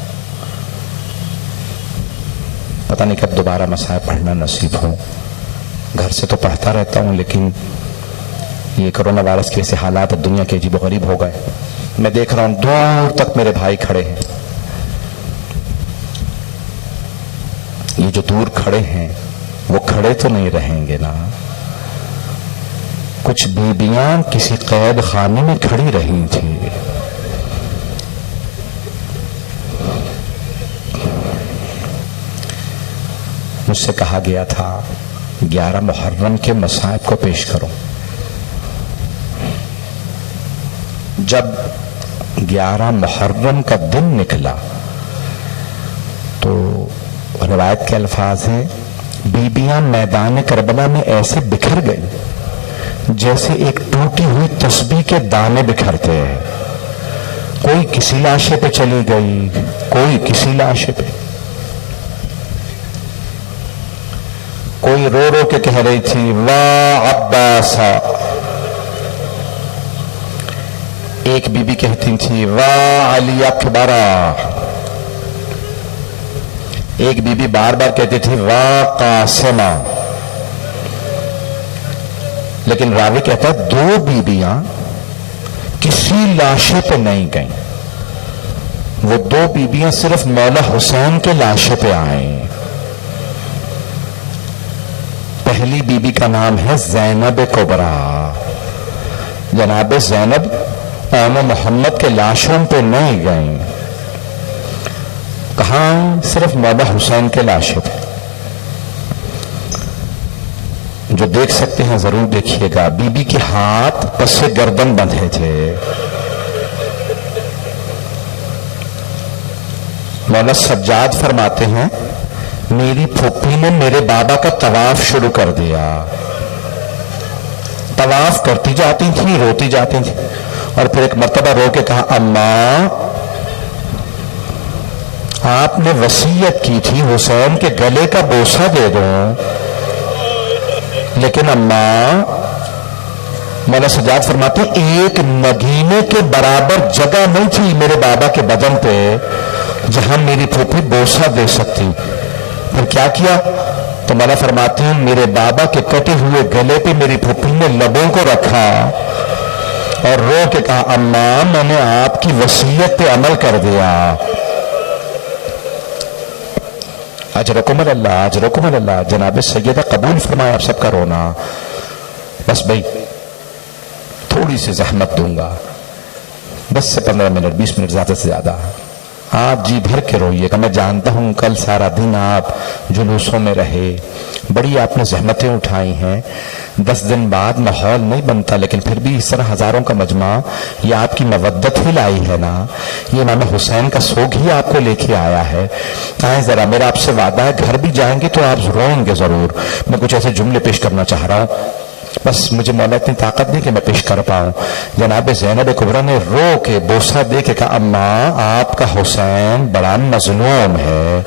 پتہ نہیں کب دوبارہ مسائل پڑھنا نصیب ہوں. گھر سے تو پڑھتا رہتا ہوں لیکن یہ کرونا وائرس کی وجہ سے حالات دنیا کے عجیب و غریب ہو گئے. میں دیکھ رہا ہوں دور تک میرے بھائی کھڑے ہیں، یہ جو دور کھڑے ہیں وہ کھڑے تو نہیں رہیں گے نا. کچھ بیبیاں کسی قید خانے میں کھڑی رہی تھی، مجھ سے کہا گیا تھا 11 محرم کے مصائب کو پیش کرو. جب 11 محرم کا دن نکلا تو روایت کے الفاظ ہیں بیبیاں میدان کربلا میں ایسے بکھر گئی جیسے ایک ٹوٹی ہوئی تسبیح کے دانے بکھرتے ہیں. کوئی کسی لاشے پہ چلی گئی, کوئی کسی لاشے پہ, کوئی رو رو کے کہہ رہی تھی واہ عباسا, ایک بی بی کہتی تھی واہ علی اکبرا, ایک بی بی بار بار کہتی تھی واہ قاسمہ. لیکن راوی کہتا ہے 2 بیبیاں کسی لاشے پہ نہیں گئیں, وہ 2 بیبیاں صرف مولا حسین کے لاشے پہ آئیں. پہلی بی بی کا نام ہے زینب کبریٰ. جناب زینب ایم محمد کے لاشوں پہ نہیں گئیں. کہاں؟ صرف مولا حسین کے لاشے پہ. جو دیکھ سکتے ہیں ضرور دیکھیے گا. بی بی کے ہاتھ پس گردن بندھے تھے. مولا سجاد فرماتے ہیں میری پھوپھی نے میرے بابا کا طواف شروع کر دیا. طواف کرتی جاتی تھی, روتی جاتی تھی, اور پھر ایک مرتبہ رو کے کہا اماں آپ نے وصیت کی تھی حسین کے گلے کا بوسہ دے دو, لیکن اماں, مولا سجاد فرماتے ایک نگینے کے برابر جگہ نہیں تھی میرے بابا کے بدن پہ جہاں میری پھوپھی بوسہ دے سکتی. پھر کیا کیا؟ تو مولا فرماتے ہیں میرے بابا کے کٹے ہوئے گلے پہ میری پھوپھی نے لبوں کو رکھا اور رو کے کہا اماں میں نے آپ کی وصیت پہ عمل کر دیا. اجرکم اللہ, اجرکم اللہ. جناب سیدہ قبول فرمائے آپ سب کا رونا. بس بھائی تھوڑی سی زحمت دوں گا, 10 سے 15 منٹ 20 منٹ زیادہ سے زیادہ. آپ جی بھر کے روئیے گا. میں جانتا ہوں کل سارا دن آپ جلوسوں میں رہے, بڑی آپ نے زحمتیں اٹھائی ہیں. 10 دن بعد ماحول نہیں بنتا, لیکن پھر بھی اس طرح ہزاروں کا مجمع یہ آپ کی مودت ہی لائی ہے نا. یہ امام حسین کا سوگ ہی آپ کو لے کے آیا ہے. آئیں ذرا, میرا آپ سے وعدہ ہے گھر بھی جائیں گے تو آپ روئیں گے ضرور. میں کچھ ایسے جملے پیش کرنا چاہ رہا ہوں, بس مجھے مولا اتنی طاقت نہیں کہ میں پیش کر پاؤں. جناب زینب کبریٰ نے رو کے بوسہ دے کے کہا اماں آپ کا حسین بڑا مظلوم ہے.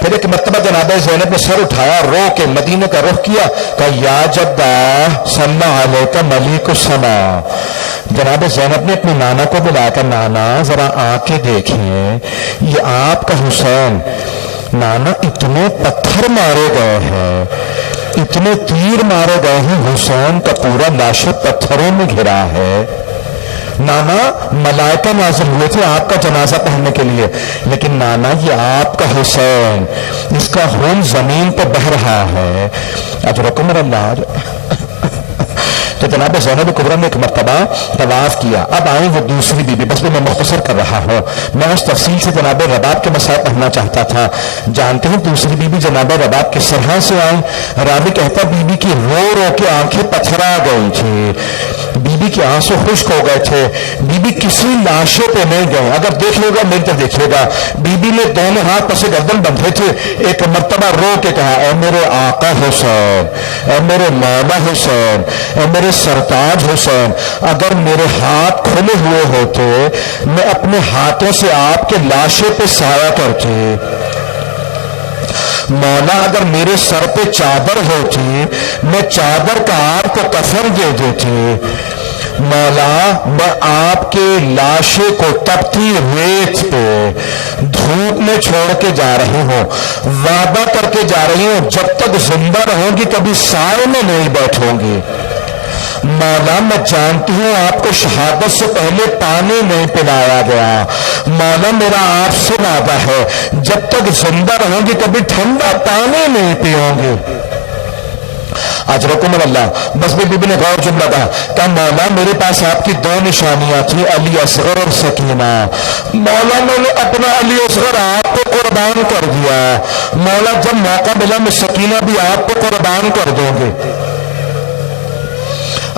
پھر ایک مرتبہ جناب زینب نے سر اٹھایا, رو کے مدینے کا رخ کیا, کہا یا جدہ صلی علیک ملیک السما. جناب زینب نے اپنی نانا کو بلا کر نانا ذرا آ کے دیکھیں یہ آپ کا حسین. نانا اتنے پتھر مارے گئے ہیں, اتنے تیر مارے گئے ہیں, حسین کا پورا لاش پتھروں میں گھرا ہے. نانا ملائکہ نازل ہوئے تھے آپ کا جنازہ پڑھنے کے لیے, لیکن نانا یہ آپ کا حسین, اس کا خون زمین پہ بہ رہا ہے. اجرکم اللہ. تو جناب زینب کبریٰ نے ایک مرتبہ طواف کیا. اب آئیں وہ دوسری بی بی, بس میں مختصر کر رہا ہوں, میں اس تفصیل سے جناب رباب کے مسائل پڑھنا چاہتا تھا. جانتے ہیں دوسری بی بی جناب رباب کس طرح سے آئیں؟ راوی کہتا بی بی کی رو رو کے آنکھیں پتھرا گئی تھی, بی بی کے آنسو خشک ہو گئے تھے. بی بی کسی لاشے پہ نہیں گئے. اگر دیکھ لے گا میری طرف دیکھیے گا, بی بی نے دونوں ہاتھ پس گردن بندھے تھے. ایک مرتبہ رو کے کہا اے میرے آقا حسین, اے میرے مولا حسین, اے میرے سرتاج حسین, اگر میرے ہاتھ کھلے ہوئے ہوتے میں اپنے ہاتھوں سے آپ کے لاشے پہ سایہ کرتی. مولا اگر میرے سر پہ چادر ہوتی میں چادر کا آپ کو کفن دے دیتی. مولا میں آپ کے لاشے کو تپتی ریت پہ دھوپ میں چھوڑ کے جا رہی ہوں, وعدہ کر کے جا رہی ہوں جب تک زندہ رہوں گی کبھی سائے میں نہیں بیٹھوں گی. مولا میں جانتی ہوں آپ کو شہادت سے پہلے پانی نہیں پلایا گیا. مولا میرا آپ سے وعدہ ہے جب تک زندہ رہوں گی کبھی ٹھنڈا پانی نہیں پیوں گی. اجرکم اللہ. بس بی بی نے غور جملہ تھا کہ مولا میرے پاس آپ کی دو نشانیاں تھیں، علی اصغر اور سکینہ. مولا میں نے اپنا علی اصغر آپ کو قربان کر دیا، مولا جب موقع ملا میں سکینہ بھی آپ کو قربان کر دوں گے.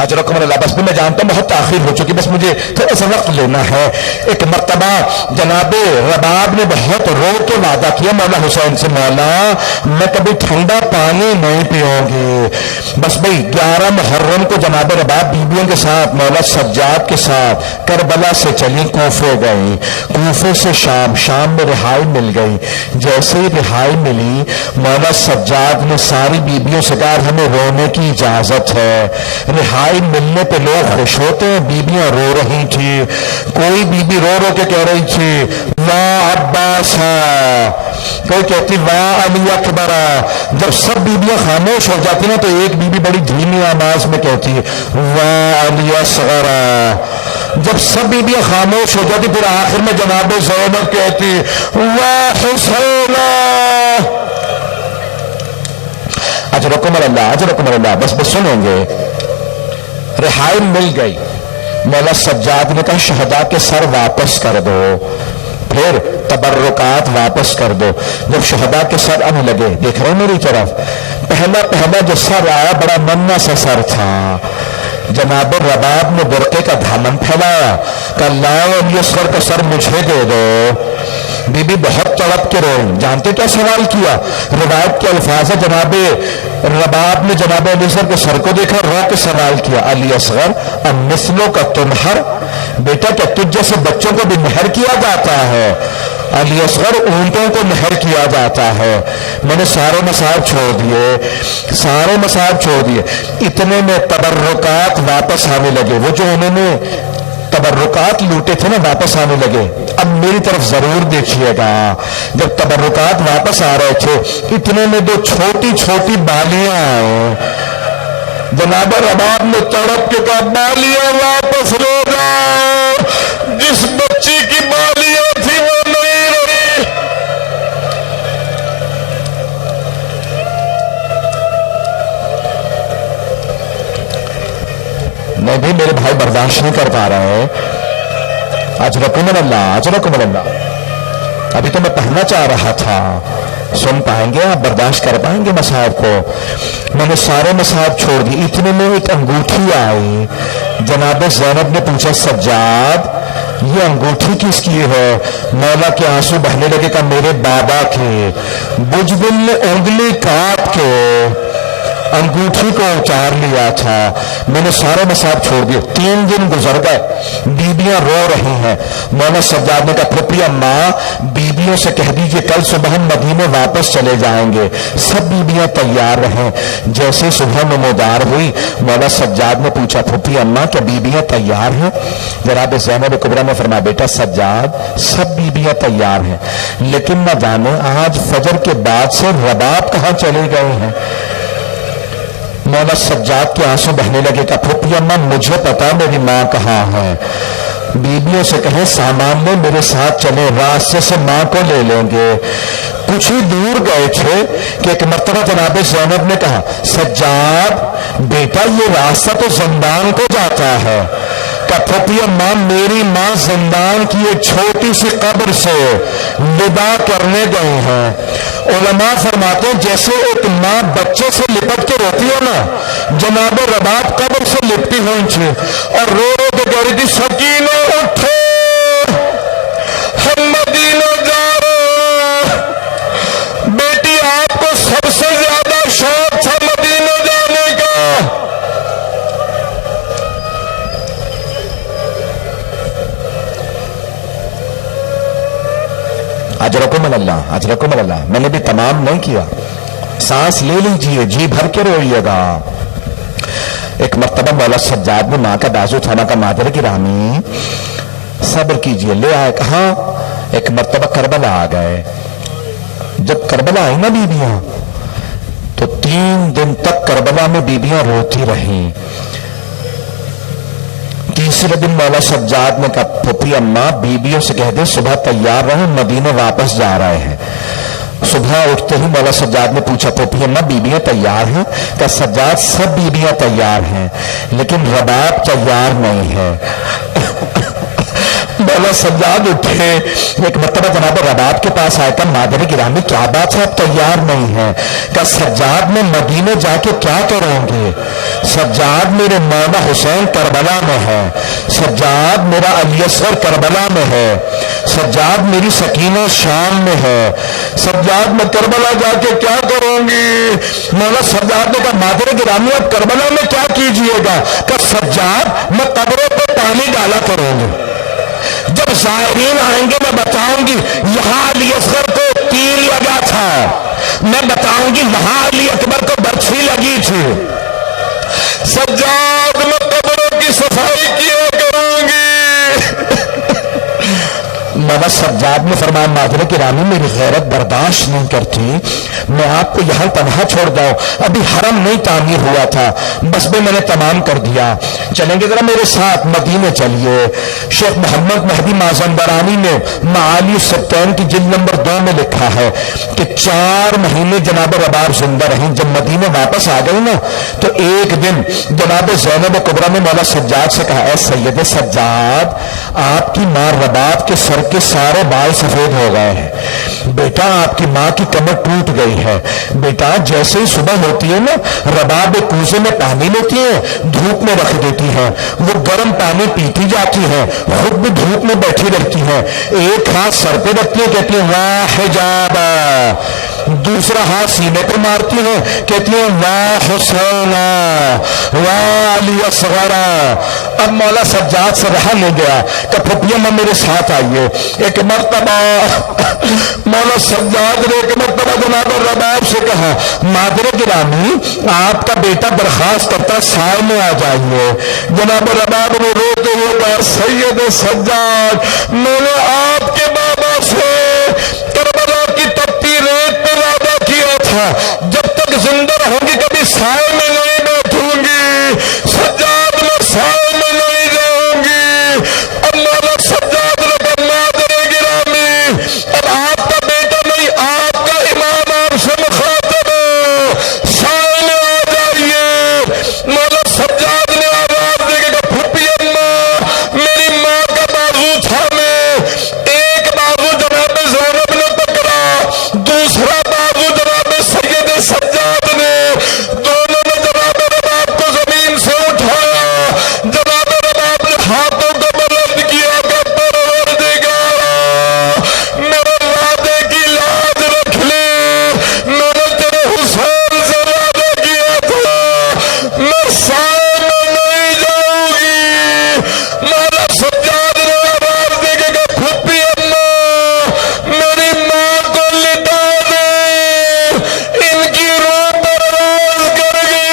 اجرکم اللہ. بس بھی میں جانتا ہوں بہت تاخیر ہو چکی، بس مجھے تھوڑا سا وقت لینا ہے. ایک مرتبہ جناب رباب نے بہت رو کے وعدہ کیا مولا حسین سے، مولا میں کبھی ٹھنڈا پانی نہیں پیوں گی. بس بھائی 11 محرم کو جناب رباب بیویوں کے ساتھ مولا سجاد کے ساتھ کربلا سے چلی، کوفے گئی، کوفے سے شام میں رہائی مل گئی. جیسے ہی رہائی ملی مولا سجاد نے ساری بیویوں سے کہا ہمیں رونے کی اجازت ہے. رہائی ملنے پہ لوگ خوش ہوتے ہیں، بیویاں رو رہی تھی. کوئی بیوی رو رو کے کہہ رہی تھی واہ عباس، کوئی کہتی واہ علی اکبر. جب سب بیویاں خاموش ہو جاتی نا تو ایک بیوی بڑی دھیمی آواز میں کہتی واہ علی اصغر. جب سب بیویاں خاموش ہو جاتی پھر آخر میں جناب زینب کہتی واہ حسین. اجرکم اللہ، اجرکم اللہ. بس سنیں گے. رہائی مل گئی، مولا سجاد نے کہا شہداء کے سر واپس کر دو، پھر تبرکات واپس کر دو. جب شہداء کے سر آنے لگے، دیکھ رہے میری طرف، پہلا جو سر آیا بڑا ننھا سا سر تھا. جناب رباب نے برقعے کا دامن پھیلایا کہ لاؤ علی اصغر کا سر مجھے دے دو. بی بی بہت تڑپ کے روئی. جانتے کیا سوال کیا؟ روایت کے الفاظ ہے جناب رباب نے جناب علی اصغر کے سر کو دیکھا، رو کے سوال کیا علی اصغر اب مثلوں کا تنہر، بیٹا کیا تجھ جیسے بچوں کو بھی مہر کیا جاتا ہے؟ علی اصغر اونٹوں کو مہر کیا جاتا ہے. میں نے سارے مصائب چھوڑ دیے. اتنے میں تبرکات واپس آنے لگے. وہ جو انہوں نے تبرکات لوٹے تھے نا واپس آنے لگے. اب میری طرف ضرور دیکھیے گا. جب تبرکات واپس آ رہے تھے اتنے میں دو چھوٹی چھوٹی بالیاں آئے. جناب رباب نے تڑپ کے کہا بالیاں واپس لے جاؤ، جس بچی کی بالیاں تھی وہ نہیں رہی. میں بھی میرے بھائی برداشت نہیں کر پا رہے ہیں. اجرکم اللہ، اجرکم اللہ. ابھی تو میں پڑھنا چاہ رہا تھا. سن پائیں گے آپ؟ برداشت کر پائیں گے مصائب کو؟ میں نے سارے مصائب چھوڑ دی. اتنے میں ایک انگوٹھی آئی. جناب زینب نے پوچھا سجاد یہ انگوٹھی کس کی ہے؟ مولا کے آنسو بہنے لگے کہ میرے بابا کے. بجبل نے انگلی کاٹ کے انگوٹھی کو اتار لیا تھا. میں نے سارے مصائب چھوڑ دیے. 3 دن گزر گئے، بیویاں رو رہی ہیں. مولا سجاد نے کہا پھپھی اماں بیویوں سے کہہ دیجئے کل صبح ہم مدینے واپس چلے جائیں گے. سب بیویاں تیار رہیں. جیسے صبح نمودار ہوئی مولا سجاد نے پوچھا پھپھی اماں کیا بیویاں تیار ہیں؟ جناب زینب کبریٰ نے فرمایا بیٹا سجاد سب بیویاں تیار ہیں، لیکن نہ جانے آج فجر کے بعد سے رباب کہاں چلے گئے ہیں. مولا سجاد کے آنسو بہنے لگے کہ پھپھی اماں مجھے پتا میری ماں کہاں ہے. بیبیوں سے کہیں سامان لے میرے ساتھ چلے، راستے سے ماں کو لے لیں گے. کچھ ہی دور گئے تھے کہ ایک مرتبہ جناب زینب نے کہا سجاد بیٹا یہ راستہ تو زندان کو جاتا ہے. کہ پھپھی اماں میری ماں زندان کی ایک چھوٹی سی قبر سے ودا کرنے گئے ہیں. علماء فرماتے ہیں جیسے ایک ماں بچے سے لپٹ کے روتی ہے نا، جناب رباب قبر سے لپٹی ہوئی تھی اور رو رو کے کہہ رہی تھی سکینہ اٹھو ہم مدینہ جا رہے. بیٹی آپ کو سب سے زیادہ شوق تھا مدینہ جانے کا. اجرکم اللہ، اجرکم اللہ. میں نے بھی تمام نہیں کیا. سانس لے لیجئے، جی بھر کے روئیے گا. ایک مرتبہ مولا سجاد نے ماں کا بازو تھاما کا مادر گرامی صبر کیجئے لے آئے. کہاں؟ ایک مرتبہ کربلا آ گئے. جب کربلا آئی نا بیبیاں تو 3 دن تک کربلا میں بیبیاں روتی رہیں. تیسرے دن مولا سجاد نے کہا پھپھی اماں بیبیوں سے کہہ دیں صبح تیار رہیں، مدینے واپس جا رہے ہیں. صبح اٹھتے ہی مولا سجاد نے پوچھا پھوپھی اماں بیبیاں تیار ہیں؟ کہ سجاد سب بیبیاں تیار ہیں لیکن رباب تیار نہیں ہے۔ مولا سجاد اٹھے، ایک مرتبہ جناب رباب کے پاس آئے کہ مادر گرامی کیا بات ہے، اب تیار نہیں ہے؟ کہ سجاد میں مدینے جا کے کیا کروں گے؟ سجاد میرے مولا حسین کربلا میں ہے، سجاد میرا علی اصغر کربلا میں ہے، سجاد میری سکینہ شام میں ہے، سجاد میں کربلا جا کے کیا کروں گی؟ مولا سجاد نے کہا مادر گرامی اب کربلا میں کیا کیجئے گا؟ کہ سجاد میں قبروں پہ پانی ڈالا کروں گی، جب زائرین آئیں گے میں بتاؤں گی یہاں علی اصغر کو تیر لگا تھا، میں بتاؤں گی یہاں علی اکبر کو برچھی لگی تھی۔ سجاد میں قبروں کی صفائی کیا کروں گی۔ مولا سجاد نے فرمایا مادر گرامی میری غیرت برداشت نہیں کرتی، میں آپ کو یہاں تنہا چھوڑ جاؤں، ابھی حرم نہیں تعمیر ہوا تھا، بس میں نے تمام کر دیا، چلیں گے ذرا میرے ساتھ مدینے چلیے۔ شیخ محمد مہدی مازندرانی نے معالی السبتین کی جلد نمبر 2 میں لکھا ہے کہ 4 مہینے جناب رباب زندہ رہیں، جب مدینے واپس آ گئی نا تو ایک دن جناب زینب کبریٰ نے مولا سجاد سے کہا اے سید سجاد آپ کی ماں رباب کے سر کے سارے بال سفید ہو گئے ہیں، بیٹا آپ کی ماں کی کمر ٹوٹ گئی ہے، بیٹا جیسے ہی صبح ہوتی ہے نا رباب ایک کوزے میں پانی لیتی ہے دھوپ میں رکھ دیتی ہے، وہ گرم پانی پیتی جاتی ہے، خود بھی دھوپ میں بیٹھی رہتی ہے، ایک ہاتھ سر پہ رکھتی ہے کہتی ہے واہ حجابا، دوسرا ہاتھ سینے پہ مارتی ہے کہتی ہے واہ حسینا واہ علی اصغر۔ اب مولا سجاد سے رہا نہیں گیا کہ پھپھی اماں میرے ساتھ آئیے۔ ایک مرتبہ مولا سجاد نے ایک مرتبہ جناب رباب سے کہا مادر گرامی آپ کا بیٹا درخواست کرتا سائے میں آ جائیے۔ جناب رباب نے روتے ہوئے کہا سید سجاد میں نے آپ کے بابا سے کربلا کی تپتی ریت پہ وعدہ کیا تھا جب تک زندہ رہوں گی کبھی سائے میں نہیں بیٹھوں گی، سجاد میں سائے میں نہیں جاؤں گی۔ اب مولا سجاد نے کہا مادر گرامی اب آپ کا بیٹا نہیں آپ کا امام آپ سے مخاطب ہے، سائے میں آ جائیے۔ مولا سجاد نے آواز دے کے کہا پھپھی اماں میری ماں کا بازو تھامے، ایک بازو جناب زینب نے پکڑا، دوسرا بازو جناب سید سجاد نے، دونوں نے جناب رباب کو زمین سے اٹھایا، جناب رباب نے ہاتھوں کو بلند کیا کہ پروردگارا میرے وعدے کی لاج رکھ لے، میں نے تیرے حسین سے وعدہ کیا تھا میں سائے میں نہیں جاؤں گی۔ مولا سجاد نے آواز دے کے کہا پھپھی اماں میری ماں کو لٹا دے، ان کی روح پرواز کر گئی۔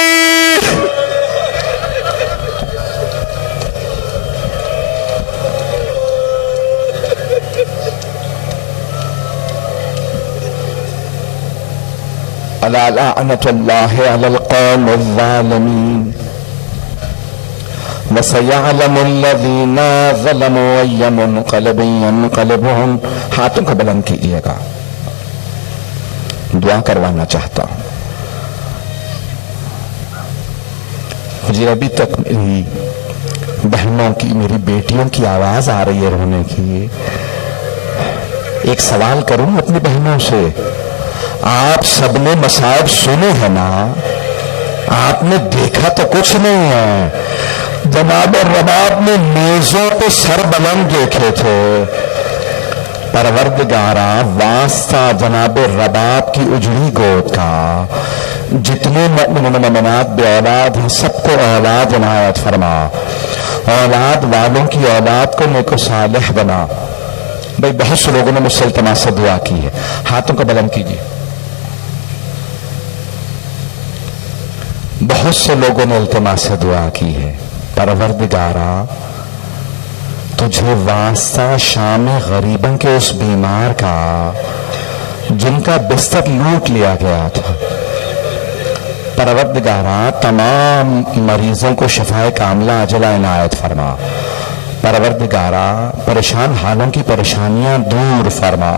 الا لعنت اللہ علی القوم الظالمین وسيعلم الذين ظلموا أي منقلب ينقلبون۔ ہاتھوں کو بلند کیجیے گا، دعا کروانا چاہتا ہوں۔ مجھے ابھی تک میری بہنوں کی میری بیٹیوں کی آواز آ رہی ہے رونے کی۔ ایک سوال کروں اپنی بہنوں سے، آپ سب نے مصائب سنے ہیں نا، آپ نے دیکھا تو کچھ نہیں ہے۔ جناب رباب نے میزوں پہ سر بلند دیکھے تھے، پروردگارا واسطہ جناب رباب کی اجڑی گود کا، جتنے مؤمنین مومنات بے اولاد ہیں سب کو اولاد عنایت فرما، اولاد والوں کی اولاد کو نیک و صالح بنا۔ بھائی بہت سے لوگوں نے مجھ سے التماس سے دعا کی ہے، ہاتھوں کو بلند کیجیے۔ بہت سے لوگوں نے التماس سے دعا کی ہے، پروردگارا تجھے واسطہ شام غریبوں کے اس بیمار کا جن کا بستر لوٹ لیا گیا تھا، پروردگارا تمام مریضوں کو شفائے کاملہ عاجلہ عنایت فرما، پروردگارا پریشان حالوں کی پریشانیاں دور فرما،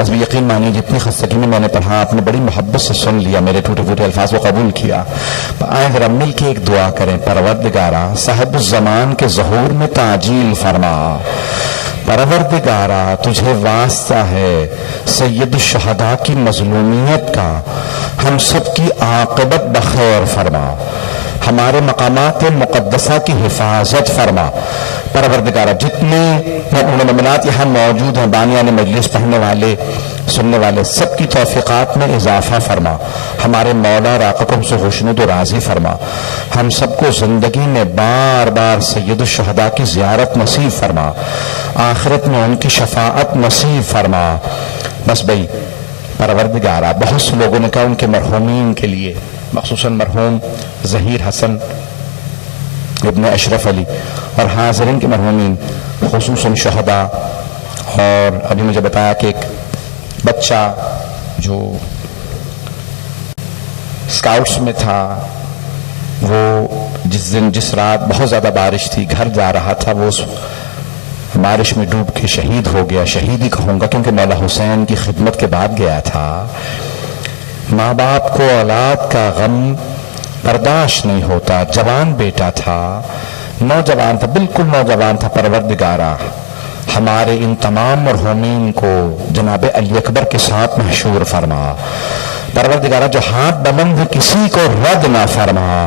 بس بھی یقین مانیے جتنی خستگی میں نے پڑھا آپ نے بڑی محبت سے سن لیا، میرے ٹوٹے پھوٹے الفاظ کو قبول کیا۔ آئیں ذرا مل کے ایک دعا کریں، پروردگارا صاحب الزمان کے ظہور میں تعجیل فرما، پروردگارا تجھے واسطہ ہے سید الشہداء کی مظلومیت کا، ہم سب کی عاقبت بخیر فرما، ہمارے مقامات مقدسہ کی حفاظت فرما۔ پروردگارہ جتنے مومنات یہاں موجود ہیں، بانیان مجلس، پڑھنے والے، سننے والے، سب کی توفیقات میں اضافہ فرما، ہمارے مولا راقب سے خوشنود و راضی فرما، ہم سب کو زندگی میں بار بار سید الشہداء کی زیارت نصیب فرما، آخرت میں ان کی شفاعت نصیب فرما۔ بس بھئی پروردگارہ بہت سے لوگوں نے کہا ان کے مرحومین کے لیے، مخصوصاً مرحوم ظہیر حسن ابن اشرف علی اور حاضرین کے مرحومین، خصوصاً شہداء، اور ابھی مجھے بتایا کہ ایک بچہ جو اسکاؤٹس میں تھا، وہ جس رات بہت زیادہ بارش تھی، گھر جا رہا تھا، وہ اس بارش میں ڈوب کے شہید ہو گیا۔ شہید ہی کہوں گا کیونکہ مولا حسین کی خدمت کے بعد گیا تھا۔ ماں باپ کو اولاد کا غم برداشت نہیں ہوتا، جوان بیٹا تھا، نوجوان تھا، بالکل نوجوان تھا۔ پروردگارہ ہمارے ان تمام مرحومین کو جناب علی اکبر کے ساتھ محشور فرما، پروردگارہ جو ہاتھ بلند ہے کسی کو رد نہ فرما۔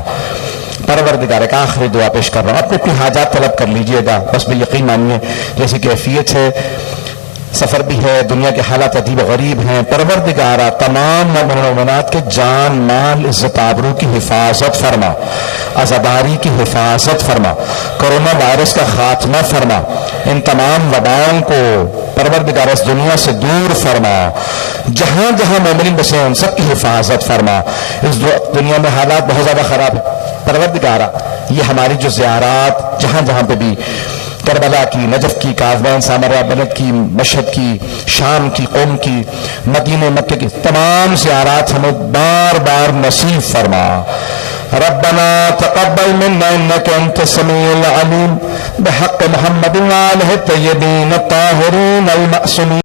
پروردگار ایک آخری دعا پیش کر رہا ہوں، آپ اپنی حاجات طلب کر لیجئے گا، بس بھی یقین مانیے جیسی کیفیت ہے، سفر بھی ہے، دنیا کے حالات عجیب و غریب ہیں، پروردگارہ تمام مومنات کے جان مال عزت آبرو کی حفاظت فرما، عزاداری کی حفاظت فرما، کرونا وائرس کا خاتمہ فرما، ان تمام وباؤں کو پروردگار اس دنیا سے دور فرما، جہاں جہاں مومنین بسے ان سب کی حفاظت فرما۔ اس دنیا میں حالات بہت زیادہ خراب ہیں، پروردگارہ یہ ہماری جو زیارات جہاں جہاں پہ بھی، کربلا کی، نجف کی، کاظمین، سامرا، بلد کی، مشہد کی، شام کی، قوم کی، مدینہ مکہ کی تمام زیارات ہمیں بار بار نصیب فرما۔ ربنا تقبل منا انك انت السميع العليم بحق محمد وآله الطيبين الطاهرين المعصومين۔